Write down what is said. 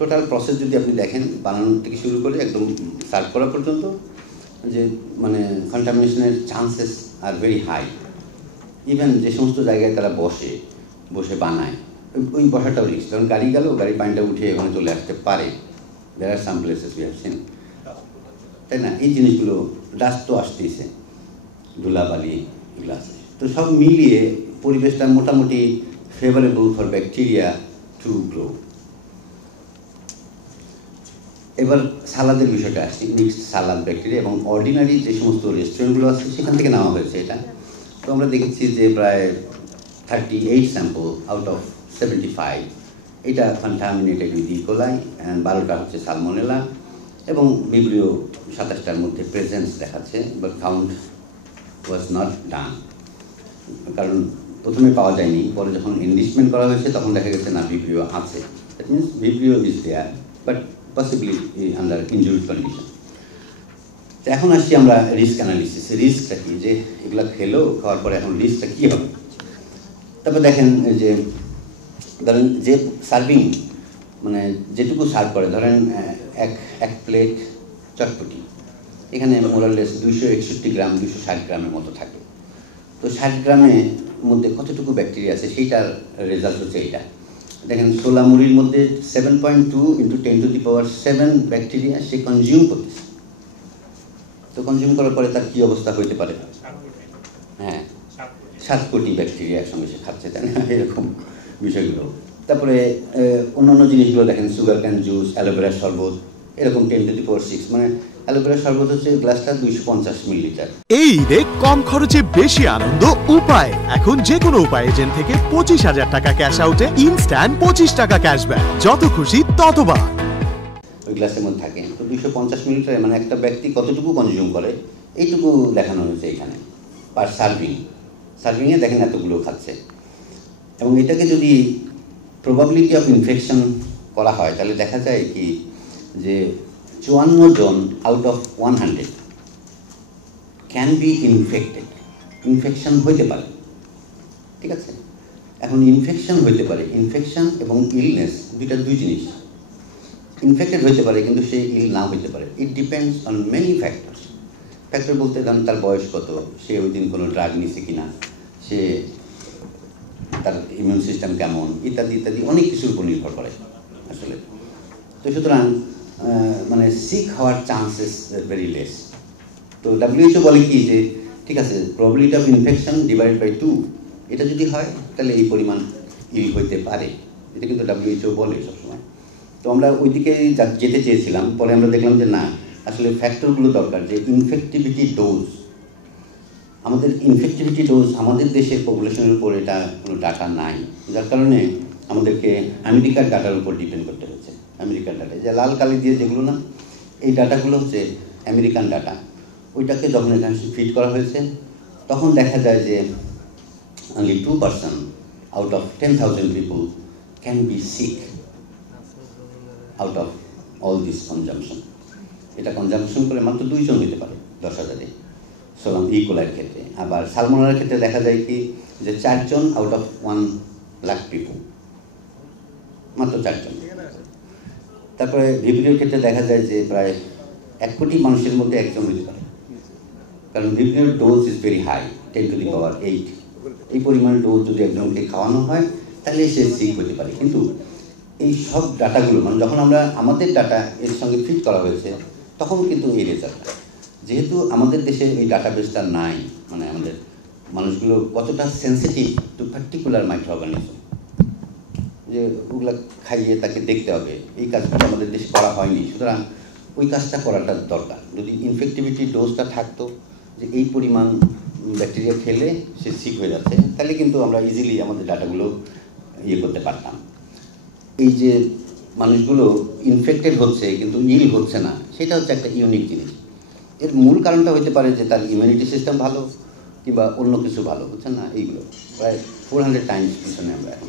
Total process যদি আপনি দেখেন, বানানোর থেকে শুরু করে একদম সার্ভ করা পর্যন্ত, যে মানে কন্টামিনেশনের চান্সেস আর ভেরি হাই। ইভেন যে সমস্ত জায়গায় তারা বসে বানায়, ওই বসাটাও রিস্ক। কারণ গাড়ি গেল, গাড়ি পানিটা উঠে এখানে চলে আসতে পারে। There are some places we have seen, তাই না? এই জিনিসগুলো, ডাস্ট তো আসতেইছে, ধুলাবালি এগুলো আছে। তো সব মিলিয়ে পরিবেশটা মোটামুটি favourable for bacteria to grow. এবার সালাদের বিষয়টা আসছি। মিক্সড সালাদ ব্যাকটেরিয়া এবং অর্ডিনারি যে সমস্ত রেস্টুরেন্টগুলো আছে সেখান থেকে নেওয়া হয়েছে এটা। তো আমরা দেখেছি যে প্রায় 38 স্যাম্পল আউট অফ 75 এটা কন্টামিনেটেড উইথ ইকোলাই, অ্যান্ড 12টা হচ্ছে সালমোনেলা, এবং ভিব্রিও 27টার মধ্যে প্রেজেন্স দেখাচ্ছে, but count was not done. কারণ প্রথমে পাওয়া যায়নি, পরে যখন এনরিচমেন্ট করা হয়েছে তখন দেখা গেছে না, ভিব্রিও আছে। That means Vibrio is there, but possibly under injured condition. তো এখন আসছি আমরা রিস্ক অ্যানালিসিস। রিস্কটা কি, যে এগুলো খাওয়ার পরে এখন রিস্কটা কী হবে। তারপর দেখেন যে ধরেন যে সার্ভিং, মানে যেটুকু সার্ভ করে, ধরেন এক প্লেট চটপটি, এখানে মোরালেস 261 গ্রাম 260 গ্রামের মতো থাকে। তো 60 গ্রামের মধ্যে কতটুকু ব্যাকটেরিয়া আছে সেইটার রেজাল্ট হচ্ছে এইটা। দেখেন 16 মুড়ির মধ্যে 7.2 × 10⁻7 ব্যাকটেরিয়া সে কনজিউম করতেছে। তো কনজিউম করার পরে তার কী অবস্থা হইতে পারে? হ্যাঁ, 7 কোটি ব্যাকটেরিয়া একসঙ্গে সে খাচ্ছে, তাই না? এরকম বিষয়গুলো। তারপরে অন্যান্য জিনিসগুলো দেখেন, সুগার ক্যান জুস, অ্যালোভেরা শরবত, এরকম 10⁻6, মানে অ্যালোভেরা শরবত হচ্ছে গ্লাসটা 250 মিলিলিটার। এই ঈদে কম খরচে বেশি আনন্দ উপায়। এখন যে কোনো উপায় এজেন্ট থেকে 25,000 টাকা ক্যাশ আউটে ইনস্ট্যান্ট 25 টাকা ক্যাশব্যাক, যত খুশি ততবার। ওই গ্লাসের মধ্যে থাকে। তো 250 মিলিলিটারে মানে একটা ব্যক্তি কতটুকু কনজিউম করে এইটুকু দেখানো হয়েছে এখানে পার সার্ভিংয়ে দেখেন এতগুলো খাচ্ছে। এবং এটাকে যদি প্রবাবিলিটি অফ ইনফেকশন করা হয় তাহলে দেখা যায় কি, যে 54 জন out of 100 can be infected, infection হইতে পারে। ঠিক আছে, এখন ইনফেকশন হইতে পারে, ইনফেকশন এবং ইলনেস দুই জিনিস। ইনফেক্টেড হইতে পারে কিন্তু সে ইল না হইতে পারে। It depends on many factor বলতে ধরুন তার বয়স কত, সে ওই দিন কোনো ড্রাগ নিছে কিনা, সে তার ইমিউন সিস্টেম কেমন, ইত্যাদি ইত্যাদি অনেক কিছুর উপর নির্ভর করে আসলে। তো সুতরাং মানে সিক হওয়ার চান্সেস ভেরি লেস। তো WHO বলে কি, যে ঠিক আছে, probability of infection divide by 2, এটা যদি হয় তাহলে এই পরিমাণ ইল হইতে পারে। এটা কিন্তু WHO বলে সবসময়। তো আমরা ওই দিকে যেতে চেয়েছিলাম, পরে আমরা দেখলাম যে না, আসলে ফ্যাক্টরগুলো দরকার। যে ইনফেক্টিভিটি ডোজ, আমাদের দেশের পপুলেশনের উপর এটা কোনো ডাটা নাই, যার কারণে আমাদেরকে আমেরিকার ডাটার উপর ডিপেন্ড করতে হচ্ছে। আমেরিকার ডাটা, যে লাল কালি দিয়ে যেগুলো না, এই ডাটাগুলো হচ্ছে আমেরিকান ডাটা। ওইটাকে যখন এখানে ফিট করা হয়েছে তখন দেখা যায় যে only 2% out of 10,000 people can be sick out of all this consumption. এটা কনজাম্পশন করে মাত্র 2 জন হতে পারে 10,000-এ সোলাম ইকোলাইয়ের ক্ষেত্রে। আবার সালমোনেলার ক্ষেত্রে দেখা যায় কি, যে 4 জন আউট অফ 1 লাখ পিপল, মাত্র 4 জন। তারপরে ভিব্রিওর ক্ষেত্রে দেখা যায় যে প্রায় 1 কোটি মানুষের মধ্যে 1 জন হতে পারে, কারণ ভিব্রিওর ডোজ ইজ ভেরি হাই, 10⁸8। এই পরিমাণ ডোজ যদি একজনকে খাওয়ানো হয় তাহলে সে সিক হতে পারে। কিন্তু এই সব ডাটাগুলো, মানে যখন আমরা আমাদের ডাটা এর সঙ্গে ফিট করা হয়েছে তখন কিন্তু এই রেজাল্ট। যেহেতু আমাদের দেশে এই ডাটাবেসটা নাই, মানে আমাদের মানুষগুলো কতটা sensitive two particular micro organism, যে ওগুলো খাইয়ে তাকে দেখতে হবে, এই কাজটা আমাদের দেশে করা হয়নি। সুতরাং ওই কাজটা করাটা দরকার। যদি ইনফেক্টিভিটি ডোজটা থাকতো, যে এই পরিমাণ ব্যাকটেরিয়া খেলে সে সিক হয়ে যাচ্ছে, তাহলে কিন্তু আমরা ইজিলি আমাদের ডাটাগুলো করতে পারতাম। এই যে মানুষগুলো ইনফেক্টেড হচ্ছে কিন্তু ইল হচ্ছে না, সেটা হচ্ছে একটা ইউনিক জিনিস। এর মূল কারণটা হতে পারে যে তার ইমিউনিটি সিস্টেম ভালো, কিংবা অন্য কিছু ভালো, বুঝছেন না? এইগুলো প্রায় 400 টাইমস পিছনে আমরা এখন